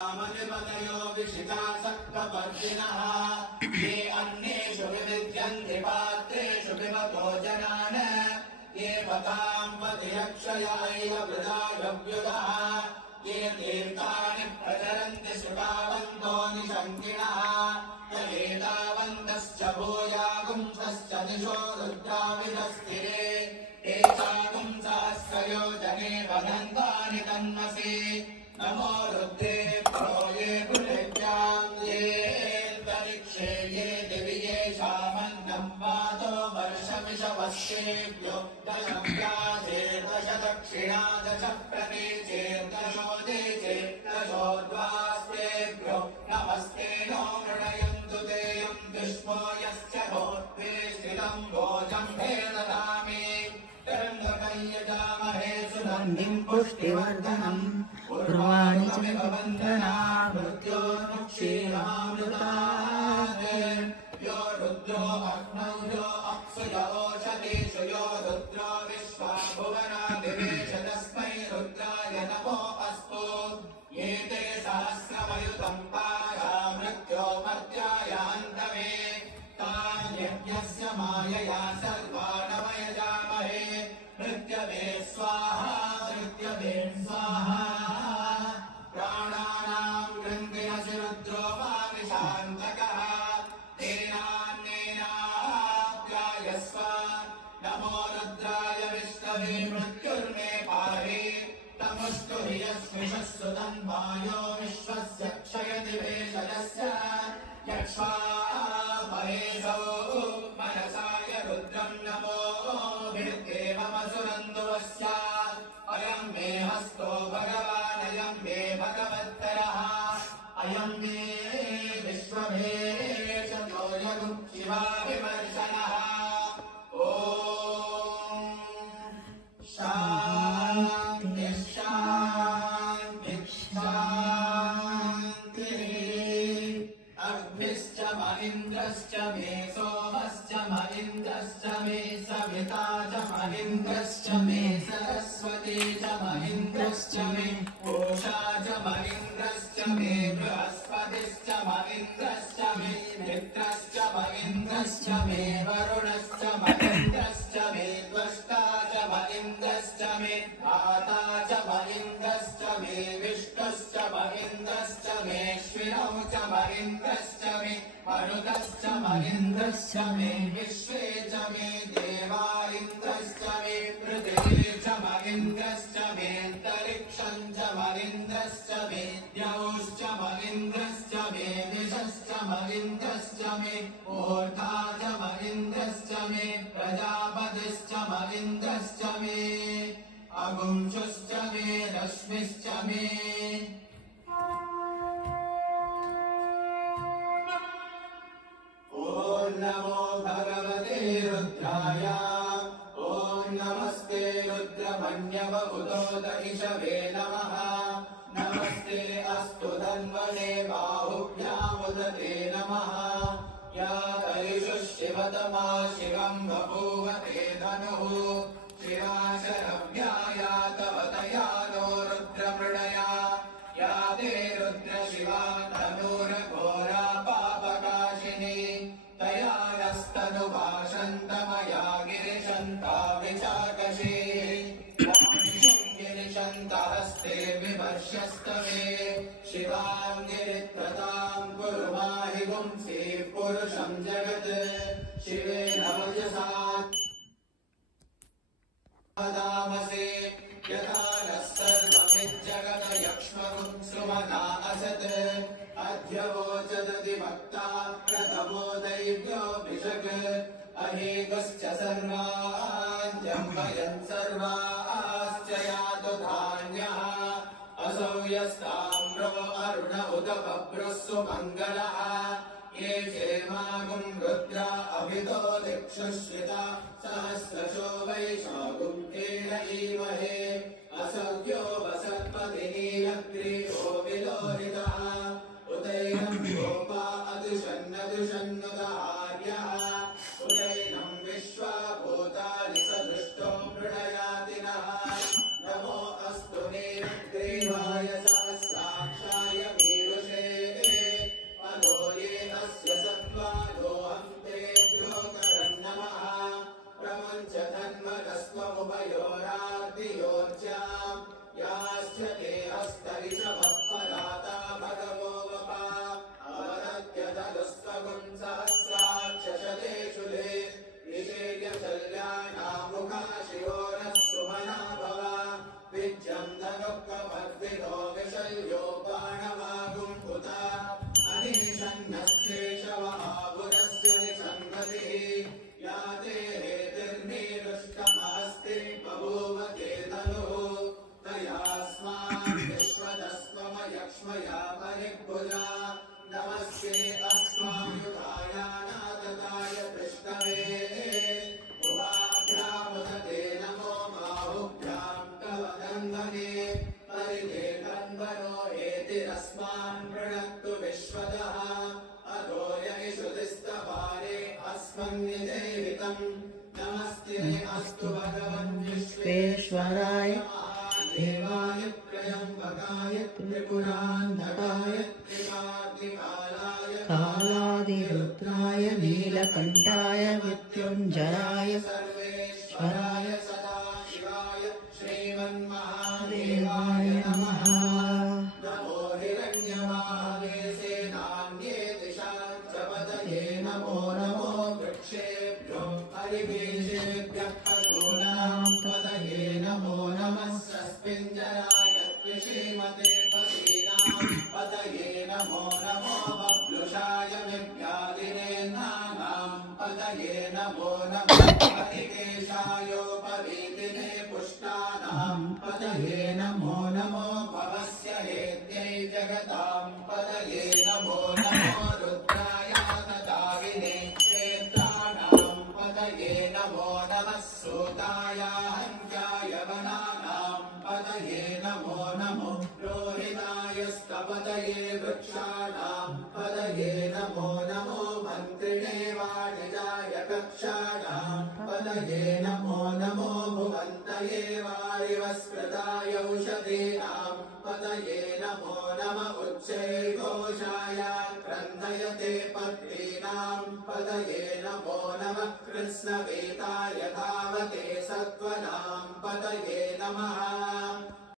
मलिमलयो विशितासक्तपर्दिनः ये अन्येषु विविद्यन्ति पात्रेषु पिबतो जनान् ये पताम् पतियक्षयाय वृदायव्युदः ये तीर्थानि प्रचरन्ति श्रुतावन्तो निशङ्किणः तवेतावन्तश्च भूयागुंसश्च दिशो रुद्राविदस्थिरे एतागुंसहस्रयोजने वदन्तानि तन्मसि नमो रुद्रेभ्यो ये पृथिव्याम् ये अन्तरिक्षे ये दिवि येषामन्नम् वातो वर्षमिषवस्येभ्यो दशव्यासेर्दश दक्षिणा दश प्रतीचेर्दशो देशेर्दशोर्ध्वास्तेभ्यो नमस्ते नो मृणयन्तु तेयम् विश्वो यस्य भूत्वे स्थितम् भोजम् भेदधामि यजामहे सुगन्धिम् पुष्टिवर्धनम् पूर्वाणि च वन्दना मृत्योर्मुक्षीरमामृतात् यो रुद्रो अग्नौ यो अप्सु य ओषधीषु यो रुद्रो विश्वा भुवनादिवेश तस्मै रुद्राय नमो अस्तु ये ते सहस्रमयुतम् पारा मृत्योर्मर्त्यायान्तमे तान् यज्ञस्य मायया सर्वाणमयजामहे मृत्यवे स्वाहा मृत्यवे स्वाहा प्राणानाम् गृह्णसि रुद्रो वा विशान्तकः तेनान्नेनाप्यायस्व नमो रुद्राय विष्णवे मृत्युर्मे पाहि तमुष्टु हि यस्मिषस्सु तन्वायो विश्वस्य क्षयति वेशयस्य यक्ष्वा महेशो मनसाय रुद्रम् नमो भिर्देवमसुरन्दुवस्य अयम् मे हस्तो भगवान् अयम् मे भगवत्तरः अयम् मे विश्वभेषजो यगुः शिवाभिमर्शनः ॐ शान्तिः शान्तिः शान्तिः अग्निश्च महीन्द्रश्च मे सोमश्च महीन्द्रश्च मे सविता च महीन्द्रश्च मे सरस्वती च महीन्द्रश्च मे पूषा च महीन्द्रश्च मे बृहस्पतिश्च महीन्द्रश्च मे मित्रश्च महीन्द्रश्च मे वरुणश्च महीन्द्रश्च मे त्वष्टा च महीन्द्रश्च मे धाता च महीन्द्रश्च मे विष्णुश्च महीन्द्रश्च मे श्विनौ च महीन्द्रश्च मे मरुतश्च महीन्द्रश्च मे विश्वे च मे देवा इन्द्रश्च मे पृथिवी च महीन्द्रश्च मे अन्तरिक्षम् च महीन्द्रश्च मे द्यौश्च महीन्द्रश्च मे दिशश्च महीन्द्रश्च मे ऊर्ध्वा च महीन्द्रश्च मे प्रजापतिश्च महीन्द्रश्च मे अगुंशुश्च मे रश्मिश्च मे नमो भगवते रुद्राय ॐ नमस्ते रुद्रमन्यवहुतोत इषवे नमः नमस्ते अस्तु धन्वने बाहुभ्यामुदते नमः या तरिषु शिवतमा शिवम् बभूव ते धनुः शिवा शरव्या तव तया नो रुद्रमृणया या ते रुद्रशिवा धनुर्घोरा पापकाशिनी तया नस्तनुभाषन्तमया गिरिशन्ता विचाकशी गिरिशन्तहस्ते विमर्श्यस्तवे शिवाम् गिरित्रताम् कुरु माहि पुंसि पुरुषम् जगत् शिवेन वजसा दामसे यथा नः सर्वमिज्जगत यक्ष्मगुंसुमना असत् अद्य वोचदधिवक्ता प्रथमो दैव्योऽभिषक् अहेगश्च सर्वान् वयन् सर्वाश्च यातु धान्यः असौ यस्ताम्रो अरुण उत बभ्रुः सुमङ्गलः ये क्षेमागुम् रुद्रा अभितो दिक्षुश्रिता सहस्रशो वैशागुम् तेन ईमहे असौख्यो वसत्पतिनीलग्रीवो विलोहितः उदैनम् गोपा अदुषन्नदुषन्नुदहार्यः उदैनम् विश्वा भूतानि सदृष्टो मृणयाति नः नमो अस्तु नीलग्रीवाय सहस्राक्षाय मे परिभुजा नमस्ते अस्मायुधाय नादताय विष्णवे उभाभ्यामुदते नमो बाहुभ्यां तव दन्वने परिदेहन्वनो एतिरस्मान् वृणक्तु विश्वदः अतो यैषुतिस्तवारे अस्मन्निदेहितम् नमस्ते अस्तु भगवन् विश्वेश्वराय देवाय त्र्यम्बकाय त्रिपुरान्धकाय त्रिकालाय कालादिरुद्राय नीलकण्ठाय मृत्युञ्जयाय सर्वेश्वराय सदाशिवाय श्रीमन्महादेवाय नमः नमो हिरण्यमावेशे नान्ये दिशाश्च पतये नमो नमो वृक्षेभ्यो हरिबीजेभ्यः पशूनां पतये नमो नमः सस्मिञ्जराय त्रिशीमते पतीनां पतये नमो नमो बभ्लुषाय विद्यादिनेन्द्राणां पतये नमो नमः हरिकेशायोपवीतिने पुष्टानां पतये नमो नमो भवस्य हेत्यै जगतां पतये नमो नमो रुद्राय तदाविने क्षेत्राणां पतये नमो नमः सूताय हन्त्याय वनानां पतये नमो नमो रोहिताय स्तपतये वृक्षाणां पतये नमो नमो मन्त्रिणे वाणिजाय कक्षाणां पतये नमो नमो भुवन्तये वारिवस्कृताय औषधीनां पतये नमो नम उच्चैघोषाय क्रन्दयते पत्नीनां पतये नमो नमः कृत्स्नवेताय धावते सत्त्वनां पतये नमः